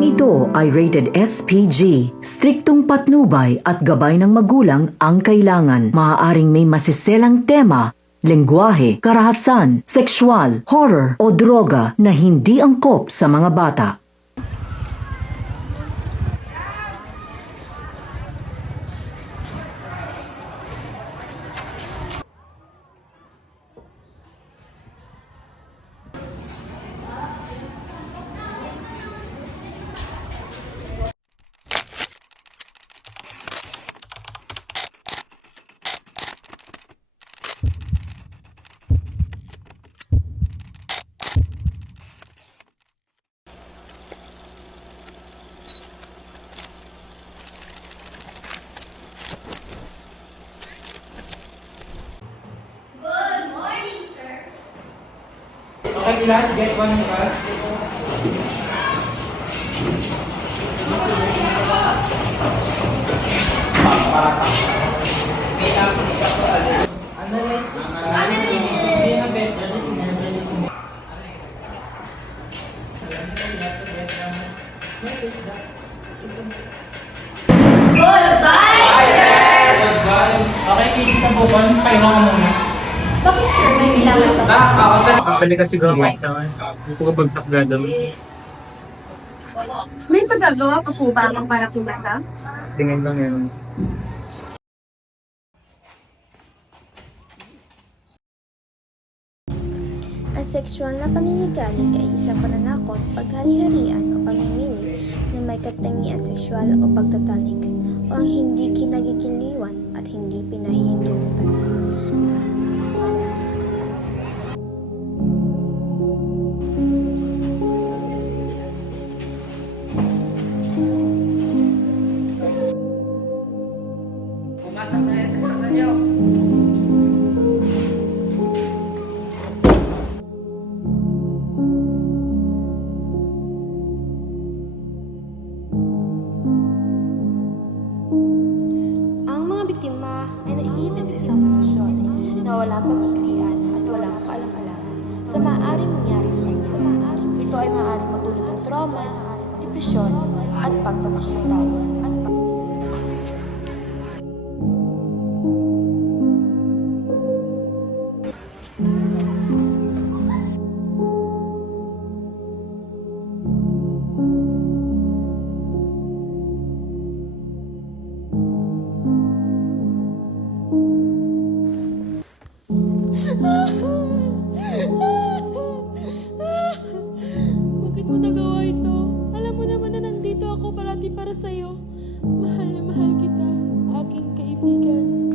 Programang ito ay rated SPG. Striktong patnubay at gabay ng magulang ang kailangan. Maaaring may masiselang tema, lengguwahe, karahasan, sexual, horror o droga na hindi angkop sa mga bata. Okay, class, get one class. Okay, kisip ka po ba? Pahinga ka muna. Bakit sir, may kailangan ka? Kapali kasi gamit naman. Hindi ko bagsak gagawin. May pagagawa pa po ba ang para po bata? Tingin lang yun. Ang sexual na paninigalig ay isang pananakot, paghari-harian o pamimili na may katangian sexual o pagtatalik o ang hindi kinagigiliwan at hindi pinahihintulutan. Pumasok na sa kwarto niyo. Ang mga biktima ay naiipit sa isang sitwasyon na walang pagpipilian at walang kaalam-alam sa maaaring mangyari sa kanila. Ito ay maaaring magdulot ng trauma, depresyon at pagpapakitay. Bakit mo nagawa ito? Alam mo naman na nandito ako parati para sa'yo. Mahal na mahal kita, aking kaibigan.